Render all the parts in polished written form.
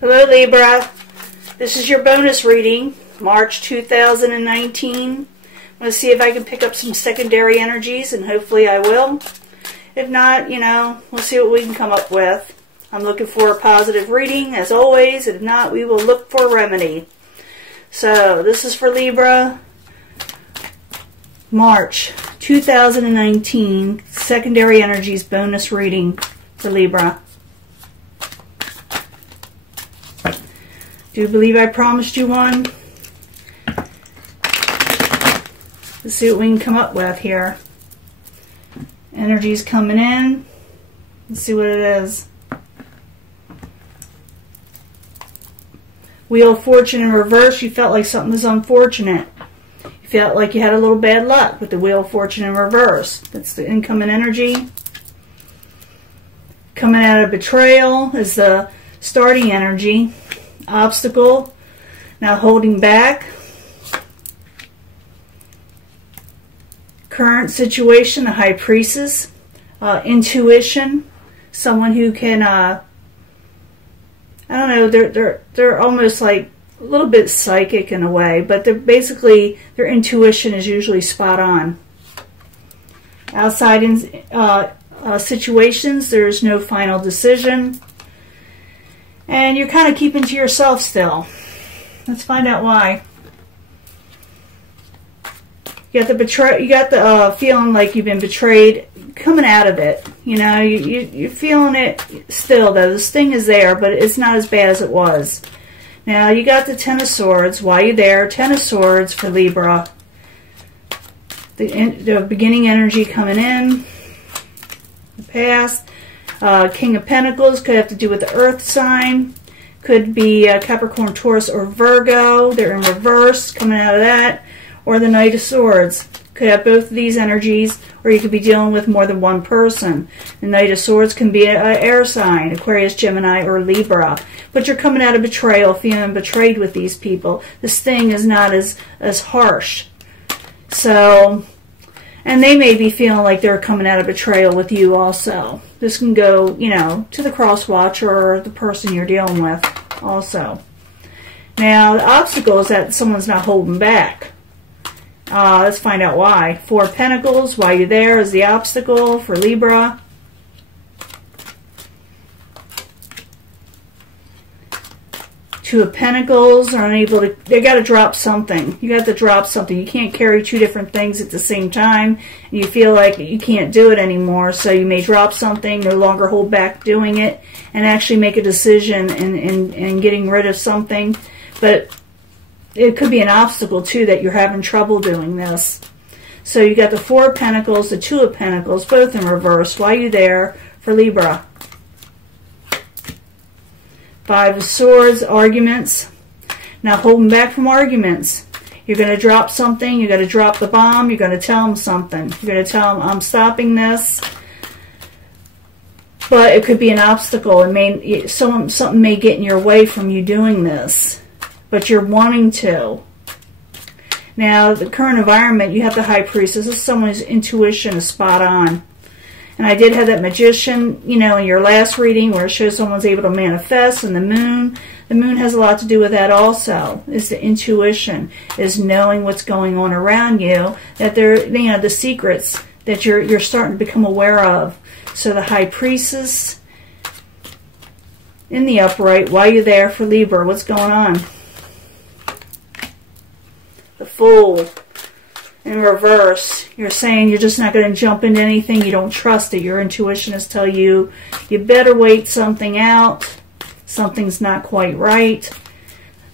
Hello Libra, this is your bonus reading, March 2019. I'm going to see if I can pick up some secondary energies, and hopefully I will. If not, we'll see what we can come up with. I'm looking for a positive reading, as always. If not, we will look for a remedy. So, this is for Libra, March 2019, secondary energies bonus reading for Libra. Do you believe I promised you one? Let's see what we can come up with here. Energy's coming in. Let's see what it is. Wheel of Fortune in reverse. You felt like something was unfortunate. You felt like you had a little bad luck with the Wheel of Fortune in reverse. That's the incoming energy. Coming out of betrayal is the starting energy. Obstacle. Now holding back. Current situation, the High Priestess. Intuition. Someone who can, I don't know, they're almost like a little bit psychic in a way, but they're basically, their intuition is usually spot on. Outside situations, there's no final decision. And you're kind of keeping to yourself still. Let's find out why. You got the feeling like you've been betrayed, coming out of it. You're feeling it still, though. The sting is there, but it's not as bad as it was. Now, you got the Ten of Swords. Why are you there? Ten of Swords for Libra. The beginning energy coming in. The past. King of Pentacles could have to do with the Earth sign. Could be Capricorn, Taurus, or Virgo. They're in reverse, coming out of that. Or the Knight of Swords. Could have both of these energies, or you could be dealing with more than one person. The Knight of Swords can be an air sign, Aquarius, Gemini, or Libra. But you're coming out of betrayal, feeling betrayed with these people. This thing is not as harsh. So, and they may be feeling like they're coming out of betrayal with you also. This can go, to the cross watcher or the person you're dealing with also. Now, the obstacle is that someone's not holding back. Let's find out why. Four of Pentacles, why you're there is the obstacle for Libra. Two of Pentacles are unable to, they got to drop something. You got to drop something. You can't carry two different things at the same time. And you feel like you can't do it anymore. So you may drop something, no longer hold back doing it, and actually make a decision in getting rid of something. But it could be an obstacle, too, that you're having trouble doing this. So you got the Four of Pentacles, the Two of Pentacles, both in reverse. Why are you there for Libra? Five of Swords, arguments. Now holding back from arguments. You're going to drop something. You're going to drop the bomb. You're going to tell them something. You're going to tell them, I'm stopping this. But it could be an obstacle. Something may get in your way from you doing this. But you're wanting to. Now, the current environment, you have the High Priestess. This is someone whose intuition is spot on. And I did have that Magician, in your last reading where it shows someone's able to manifest, and the Moon. The Moon has a lot to do with that also. Is the intuition, is knowing what's going on around you, that the secrets that you're starting to become aware of. So the High Priestess in the upright. Why are you there for Libra? What's going on? The Fool in reverse. You're saying you're just not going to jump into anything. You don't trust it. Your intuition is telling you you better wait something out. Something's not quite right.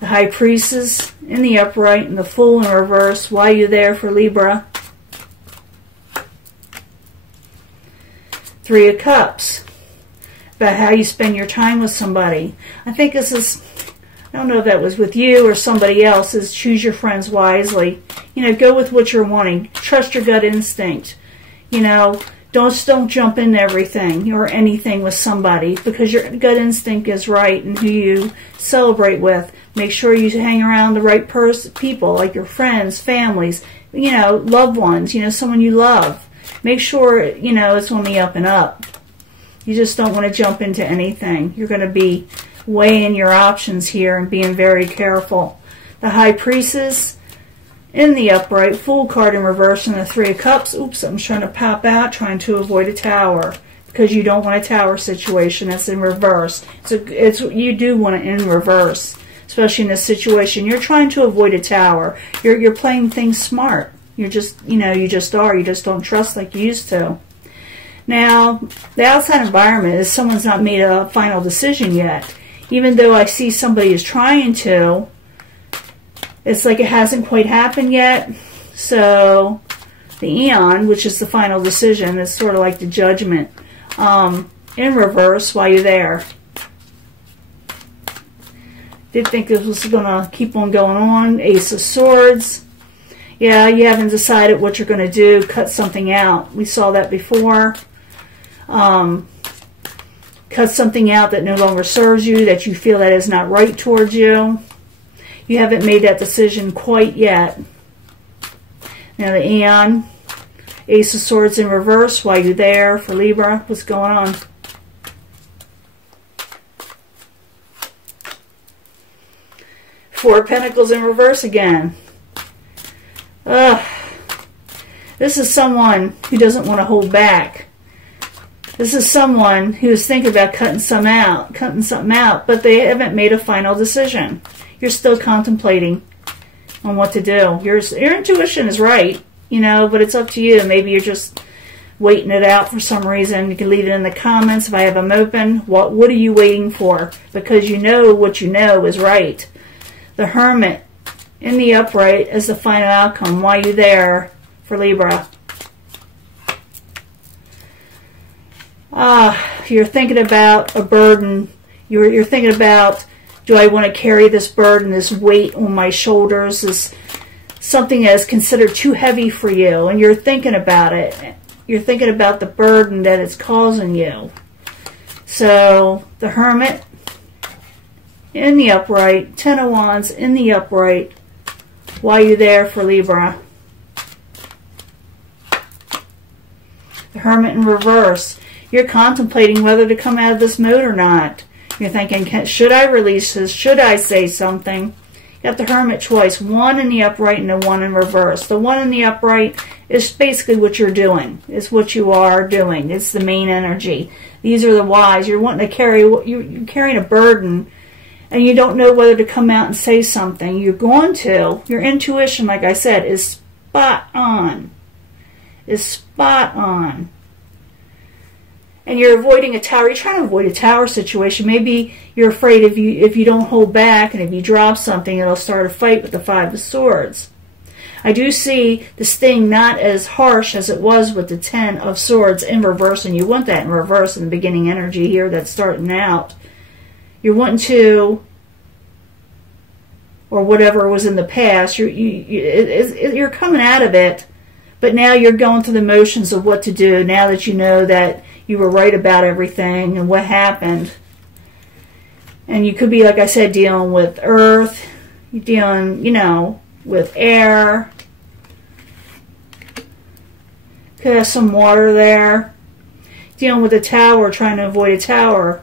The High Priestess in the upright and the Fool in reverse. Why are you there for Libra? Three of Cups. About how you spend your time with somebody. I think this is, I don't know if that was with you or somebody else, is choose your friends wisely. Go with what you're wanting. Trust your gut instinct. Don't jump into everything or anything with somebody, because your gut instinct is right, and who you celebrate with. Make sure you hang around the right people, like your friends, families, loved ones, someone you love. Make sure, it's on the up and up. You just don't want to jump into anything. You're going to be weighing your options here and being very careful. The High Priestess in the upright, Fool card in reverse, and the Three of Cups. Oops, something's trying to pop out, trying to avoid a Tower, because you don't want a Tower situation. That's in reverse. You do want it in reverse, especially in this situation. You're trying to avoid a Tower. You're playing things smart. You're just, you just are. You just don't trust like you used to. Now, the outside environment is someone's not made a final decision yet. Even though I see somebody is trying to, it's like it hasn't quite happened yet. So the Eon, which is the final decision, is sort of like the Judgment in reverse while you're there. Did think this was going to keep on going on. Ace of Swords. Yeah, you haven't decided what you're going to do. Cut something out. We saw that before. Cut something out that no longer serves you, that you feel that is not right towards you. You haven't made that decision quite yet. Now the Eon, Ace of Swords in reverse while you're there for Libra. What's going on? Four of Pentacles in reverse again. This is someone who doesn't want to hold back. This is someone who is thinking about cutting something out, but they haven't made a final decision. You're still contemplating on what to do. Your intuition is right, but it's up to you. Maybe you're just waiting it out for some reason. You can leave it in the comments if I have them open. What are you waiting for? Because you know what you know is right. The Hermit in the upright as the final outcome while you're there for Libra. You're thinking about a burden. You're thinking about, do I want to carry this burden, this weight on my shoulders, this something that is considered too heavy for you, and you're thinking about it. You're thinking about the burden that it's causing you. So the Hermit in the upright, Ten of Wands in the upright while you're there for Libra. The Hermit in reverse. You're contemplating whether to come out of this mode or not. You're thinking, should I release this? Should I say something? You got the Hermit choice. One in the upright and the one in reverse. The one in the upright is basically what you're doing. It's what you are doing. It's the main energy. These are the whys. You're wanting to carry, you're carrying a burden, and you don't know whether to come out and say something. You're going to. Your intuition, like I said, is spot on. Is spot on. And you're avoiding a Tower. You're trying to avoid a Tower situation. Maybe you're afraid if you don't hold back and if you drop something, it'll start a fight with the Five of Swords. I do see the sting not as harsh as it was with the Ten of Swords in reverse, and you want that in reverse in the beginning energy here that's starting out. You're wanting to, or whatever was in the past, you're coming out of it, but now you're going through the motions of what to do now that you know that you were right about everything and what happened. And you could be, like I said, dealing with earth, you're dealing, with air. Could have some water there. Dealing with a Tower, trying to avoid a Tower.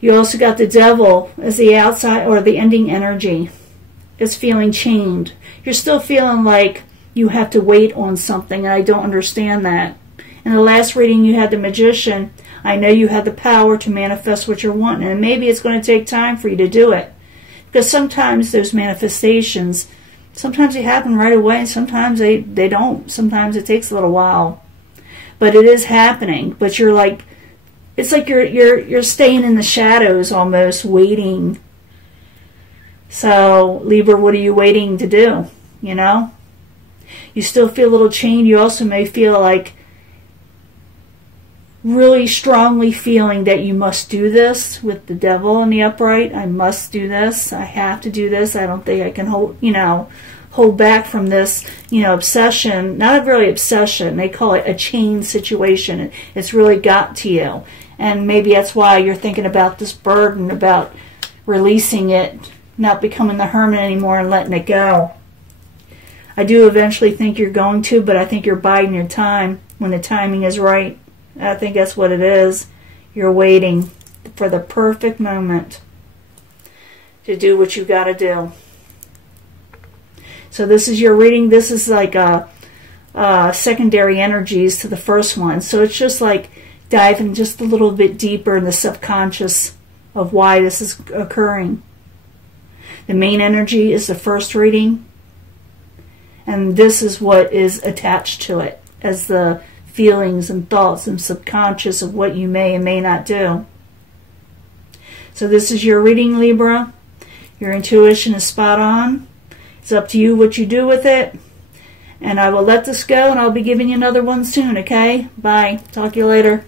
You also got the Devil as the outside or the ending energy. It's feeling chained. You're still feeling like you have to wait on something, and I don't understand that. In the last reading, you had the Magician. I know you have the power to manifest what you're wanting, and maybe it's going to take time for you to do it. Because sometimes those manifestations, sometimes they happen right away, and sometimes they don't. Sometimes it takes a little while. But it is happening. But you're like, it's like you're staying in the shadows almost, waiting. So, Libra, what are you waiting to do? You still feel a little chained. You also may feel like really strongly feeling that you must do this with the Devil in the upright. I must do this. I have to do this. I don't think I can hold back from this, obsession. Not really obsession. They call it a chain situation. It's really got to you. And maybe that's why you're thinking about this burden, about releasing it, not becoming the Hermit anymore and letting it go. I do eventually think you're going to, but I think you're biding your time when the timing is right. I think that's what it is. You're waiting for the perfect moment. to do what you got to do. So this is your reading. This is like secondary energies to the first one. So it's just like diving just a little bit deeper in the subconscious of why this is occurring. The main energy is the first reading, and this is what is attached to it as the feelings and thoughts and subconscious of what you may and may not do. So this is your reading, Libra. Your intuition is spot on. It's up to you what you do with it. And I will let this go, and I'll be giving you another one soon, okay? Bye. Talk to you later.